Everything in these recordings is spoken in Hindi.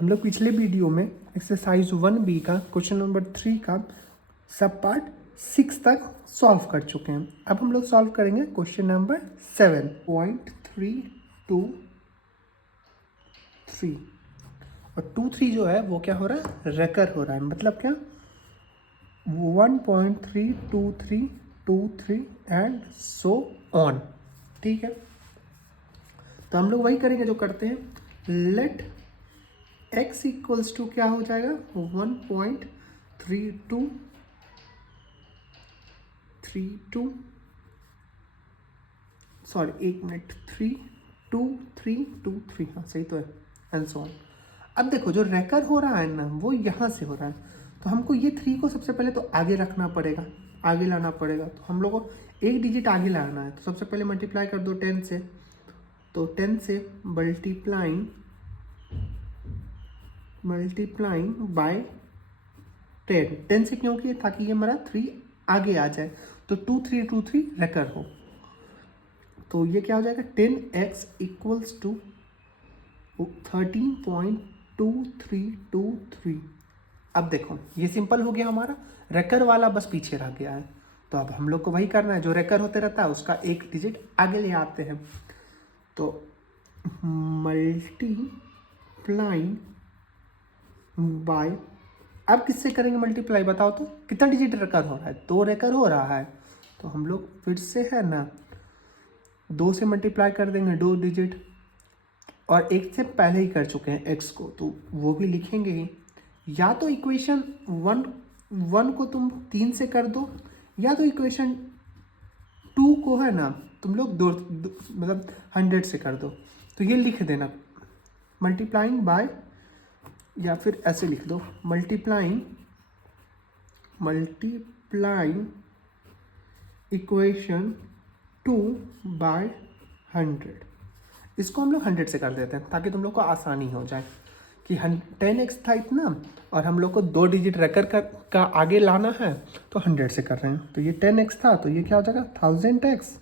हम लोग पिछले वीडियो में एक्सरसाइज 1B का क्वेश्चन नंबर 3 का सब पार्ट 6 तक सॉल्व कर चुके हैं। अब हम लोग सॉल्व करेंगे क्वेश्चन नंबर 7.323 और 2-3 जो है वो क्या हो रहा है, रेकर हो रहा है। मतलब क्या, 1.32323 एंड सो ऑन। ठीक है, तो हम लोग वही करेंगे जो करते हैं। लेट x इक्वल्स टू क्या हो जाएगा, 1.3232 सॉरी 32323, हाँ सही तो है, एंड सो ऑन। अब देखो जो रेकर हो रहा है ना वो यहाँ से हो रहा है, तो हमको ये 3 को सबसे पहले तो आगे रखना पड़ेगा, आगे लाना पड़ेगा। तो हम लोग को एक डिजिट आगे लाना है, तो सबसे पहले मल्टीप्लाई कर दो 10 से। तो 10 से मल्टीप्लाइंग बाय 10 से क्यों किया, ताकि ये हमारा 3 आगे आ जाए, तो 2323 रेकर हो। तो ये क्या हो जाएगा, 10x इक्वल्स टू 13.2323। अब देखो ये सिंपल हो गया, हमारा रेकर वाला बस पीछे रह गया है। तो अब हम लोग को वही करना है, जो रेकर होते रहता है उसका एक डिजिट आगे ले आते हैं। तो मल्टीप्लाइंग बाय, अब किससे करेंगे मल्टीप्लाई, बताओ तो कितना डिजिट रेकर हो रहा है, 2 रेकर हो रहा है। तो हम लोग फिर से है ना 2 से मल्टीप्लाई कर देंगे 2 डिजिट, और 1 से पहले ही कर चुके हैं x को, तो वो भी लिखेंगे ही। या तो इक्वेशन 1 को तुम 3 से कर दो, या तो इक्वेशन 2 को है ना तुम लोग दो मतलब 100 से कर दो। तो ये लिख देना मल्टीप्लाइंग बाय, या फिर ऐसे लिख दो मल्टीप्लाइंग इक्वेशन 2 बाय 100। इसको हम लोग 100 से कर देते हैं ताकि तुम लोग को आसानी हो जाए कि 10x था इतना, और हम लोग को 2 डिजिट रेकर का आगे लाना है, तो 100 से कर रहे हैं। तो ये 10x था, तो ये क्या हो जाएगा 1000x,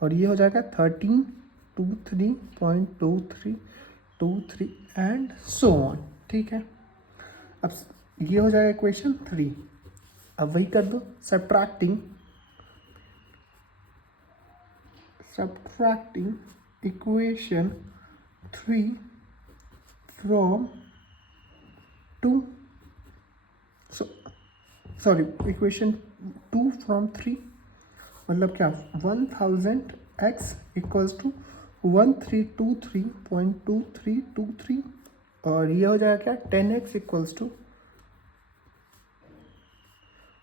और ये हो जाएगा 1323.2323 एंड सो ऑन। ठीक है, अब ये हो जाएगा इक्वेशन 3। अब वही कर दो, subtracting equation 3 from 2, sorry equation 2 from 3, मतलब क्या 1000x इक्वल्स टू 1323.2323, और ये हो जाएगा क्या 10x इक्वल्स टू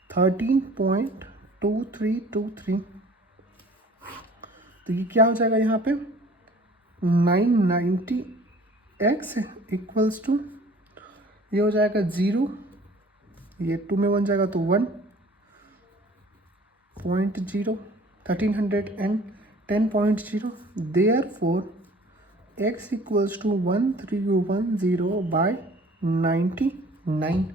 13.2323। तो ये क्या हो जाएगा यहाँ पे 990x इक्वल्स टू, ये हो जाएगा 0, ये 2 में बन जाएगा तो 1.0, 1310.0। Therefore x equals to 1310/99।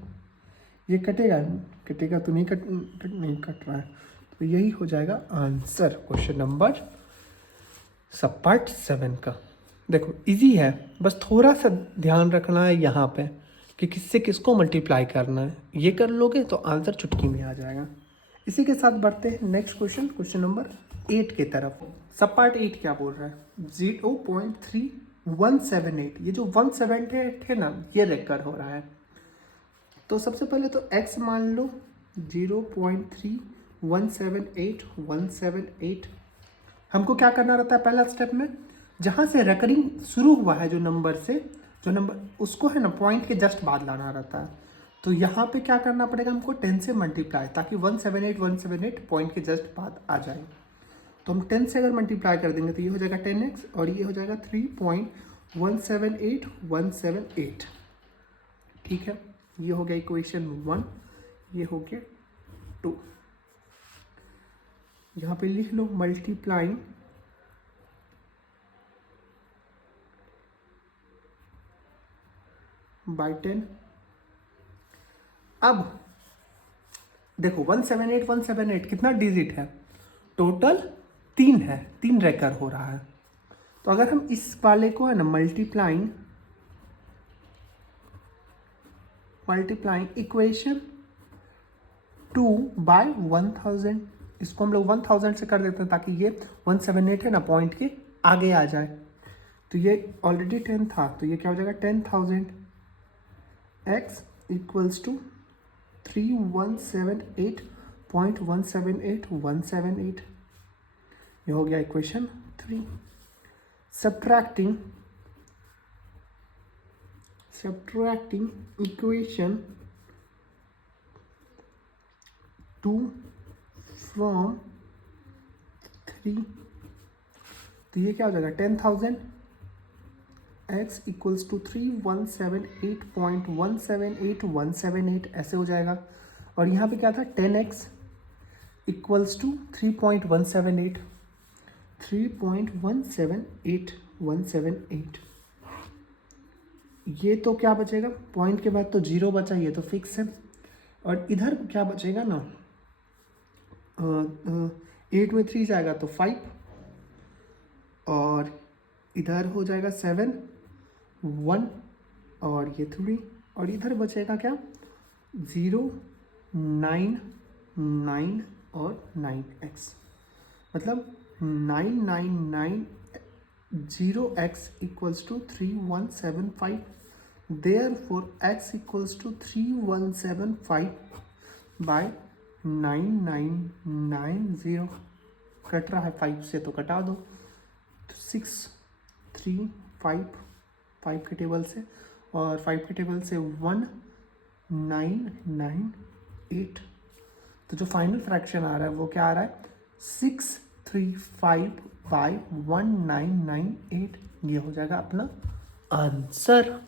ये कटेगा तो नहीं कट रहा है, तो यही हो जाएगा आंसर क्वेश्चन नंबर सब पार्ट 7 का। देखो इजी है, बस थोड़ा सा ध्यान रखना है यहाँ पे कि किससे किसको मल्टीप्लाई करना है। ये कर लोगे तो आंसर चुटकी में आ जाएगा। इसी के साथ बढ़ते हैं नेक्स्ट क्वेश्चन नंबर 8 की तरफ। सब पार्ट 8 क्या बोल रहा है, 0.3178। ये जो 178 है ना, ये रेकर हो रहा है। तो सबसे पहले तो x मान लो 0.3178 हमको क्या करना रहता है, पहला स्टेप में जहाँ से रेकरिंग शुरू हुआ है जो नंबर उसको है ना पॉइंट के जस्ट बाद लाना रहता है। तो यहाँ पे क्या करना पड़ेगा हमको 10 से मल्टीप्लाई, ताकि 178 पॉइंट के जस्ट बाद आ जाए। तो हम 10 से अगर मल्टीप्लाई कर देंगे तो ये हो जाएगा 10x, और ये हो जाएगा 3.178178। ठीक है, ये हो गया इक्वेशन 1, ये हो गया 2। यहाँ पे लिख लो मल्टीप्लाइंग बाय 10। अब देखो 178 कितना डिजिट है, टोटल 3 है, 3 रेकर हो रहा है। तो अगर हम इस वाले को है ना मल्टीप्लाइंग मल्टीप्लाइंग इक्वेशन 2 बाय 1000, इसको हम लोग 1000 से कर देते हैं ताकि ये 178 है ना पॉइंट के आगे आ जाए। तो ये ऑलरेडी 10 था, तो ये क्या हो जाएगा 10,000 x इक्वल्स टू 3178.178 ये हो गया इक्वेशन 3। सब्ट्रैक्टिंग इक्वेशन 2 फ्रॉम 3, तो ये क्या हो जाएगा 10,000 x इक्वल्स टू 3178.178 ऐसे हो जाएगा। और यहाँ पे क्या था 10x इक्वल्स टू 3.178 ये तो क्या बचेगा, पॉइंट के बाद तो 0 बचा, ये तो फिक्स है। और इधर क्या बचेगा ना, 8 में 3 जाएगा तो 5, और इधर हो जाएगा 7 1 और ये 3, और इधर बचेगा क्या 0 9 9 और 9x, मतलब 9990x equals to 3175, therefore x equals to 3175 by 9990। Cut रहा है 5 से तो कटा दो, 6 3 5 5 के टेबल से, और 5 के टेबल से 1998। तो जो फाइनल फ्रैक्शन आ रहा है वो क्या आ रहा है 635 बाई 1998, ये हो जाएगा अपना आंसर।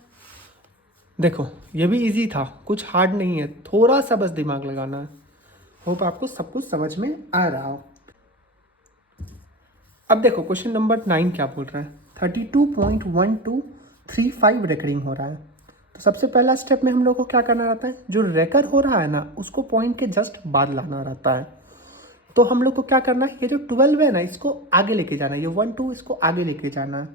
देखो ये भी इजी था, कुछ हार्ड नहीं है, थोड़ा सा बस दिमाग लगाना है। होप आपको सब कुछ समझ में आ रहा हो। अब देखो क्वेश्चन नंबर 9 क्या बोल रहा है, 32.1235 रेकरिंग हो रहा है। तो सबसे पहला स्टेप में हम लोग को क्या करना रहता है, जो रेकर हो रहा है ना उसको पॉइंट के जस्ट बाद लाना रहता है। तो हम लोग को क्या करना है, ये जो 12 है ना इसको आगे लेके जाना है, ये 1 2 इसको आगे लेके जाना है।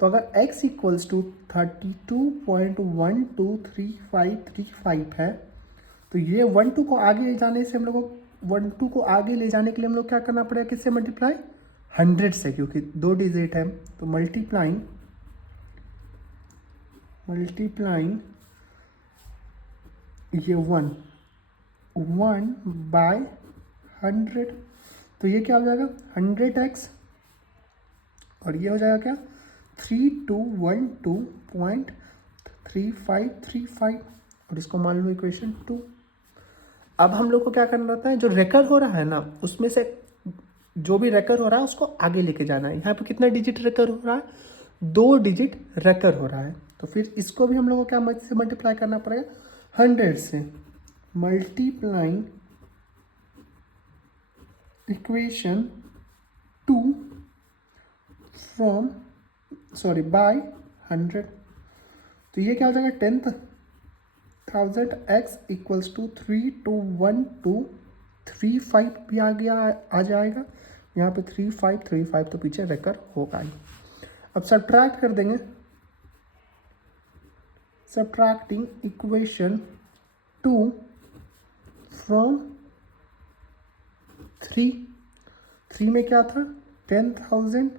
तो अगर x इक्वल्स टू 32.123535 है, तो ये 1 2 को आगे ले जाने से हम लोग को 1 2 को आगे ले जाने के लिए हम लोग क्या करना पड़ेगा, किससे मल्टीप्लाई 100 से, क्योंकि 2 डिजिट है। तो मल्टीप्लाइंग ये 1 बाय 100, तो ये क्या हो जाएगा 100x, और ये हो जाएगा क्या 3212.3535, और इसको मान लो इक्वेशन 2। अब हम लोग को क्या करना रहता है, जो रेकर हो रहा है ना उसमें से जो भी रेकर हो रहा है उसको आगे लेके जाना है। यहाँ पे कितना डिजिट रेकर हो रहा है, 2 डिजिट रेकर हो रहा है। तो फिर इसको भी हम लोग को क्या से मल्टीप्लाई करना पड़ेगा 100 से, मल्टीप्लाइंग इक्वेशन 2 फ्रॉम बाय 100। तो ये क्या हो जाएगा 10,000 x इक्वल्स टू 321235 भी आ जाएगा। यहाँ पे 3535 तो पीछे रेकर होगा ही। अब सब्ट्रैक्ट कर देंगे, सब्ट्रैक्टिंग इक्वेशन 2 फ्रॉम 3 में क्या था 10,000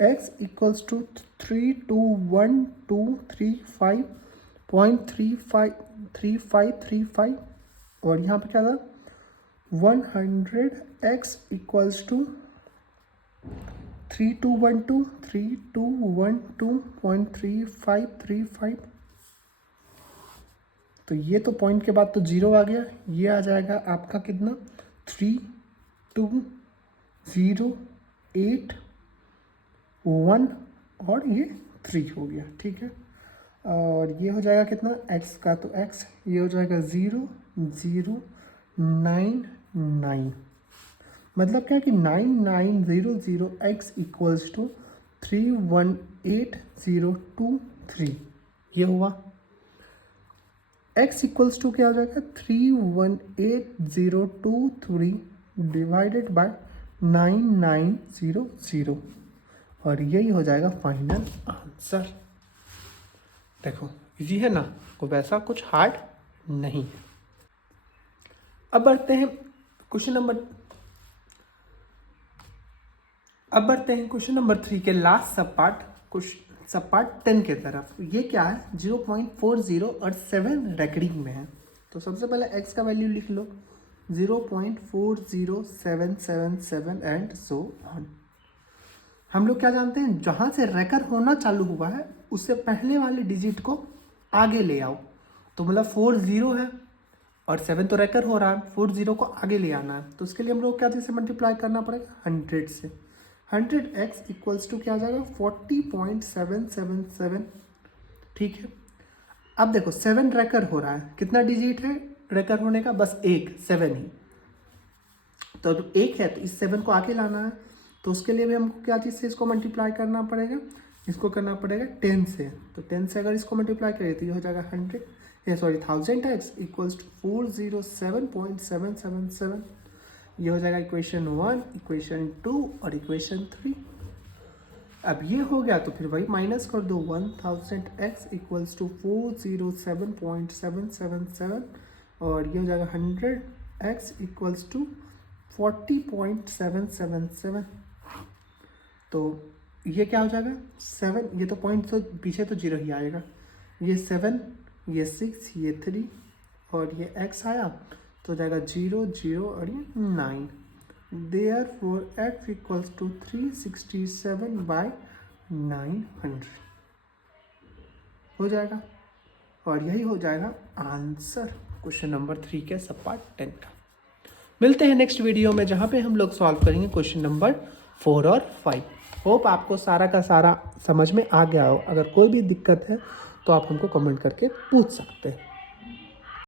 x इक्वल्स टू 321235.3535, और यहाँ पे क्या था 100x इक्वल्स टू 3212.3535। तो ये तो पॉइंट के बाद तो 0 आ गया, ये आ जाएगा आपका कितना 3208 1 और ये 3 हो गया, ठीक है। और ये हो जाएगा कितना x का, तो x ये हो जाएगा 0099, मतलब क्या कि 9900x इक्वल्स टू 318023, ये हुआ। x इक्वल्स टू क्या हो जाएगा 318023 डिवाइडेड बाय 9900, और यही हो जाएगा फाइनल आंसर। देखो इजी है ना, कोई वैसा कुछ हार्ड नहीं है। अब बढ़ते हैं क्वेश्चन नंबर 3 के लास्ट सब पार्ट 10 के तरफ। ये क्या है, 0.40 और 7 रेकरिंग में है। तो सबसे पहले x का वैल्यू लिख लो 0.40777 एंड सो ऑन। हम लोग क्या जानते हैं, जहाँ से रेकर होना चालू हुआ है उससे पहले वाले डिजिट को आगे ले आओ। तो मतलब 40 है और 7 तो रेकर हो रहा है, 40 को आगे ले आना है। तो उसके लिए हम लोग क्या चीज़ से मल्टीप्लाई करना पड़ेगा, 100 से। 100x इक्वल्स टू क्या आ जाएगा, 40.777। ठीक है, अब देखो 7 रेकर हो रहा है, कितना डिजिट है रेकर होने का, बस एक 7 ही। तो अब 1 है तो इस 7 को आगे लाना है। तो उसके लिए भी हमको क्या चीज़ से इसको मल्टीप्लाई करना पड़ेगा, इसको करना पड़ेगा 10 से। तो 10 से अगर इसको मल्टीप्लाई करें तो ये हो जाएगा 1000x इक्वल्स टू 407.777। ये हो जाएगा इक्वेशन 1, इक्वेशन 2 और इक्वेशन 3। अब ये हो गया तो फिर वही माइनस कर दो, 1000x इक्वल्स टू 407.777 और ये हो जाएगा 100x इक्वल्स टू 40.777। तो ये क्या हो जाएगा 7, ये तो पॉइंट तो पीछे तो 0 ही आएगा। ये 7, ये 6, ये 3 और ये x आया तो जाएगा 0 0 और ये 9। Therefore x इक्वल्स टू 367/900 हो जाएगा और यही हो जाएगा आंसर क्वेश्चन नंबर 3 के सब पार्ट 10 का। मिलते हैं नेक्स्ट वीडियो में जहाँ पे हम लोग सॉल्व करेंगे क्वेश्चन नंबर 4 और 5। होप आपको सारा का सारा समझ में आ गया हो। अगर कोई भी दिक्कत है तो आप हमको कमेंट करके पूछ सकते हैं।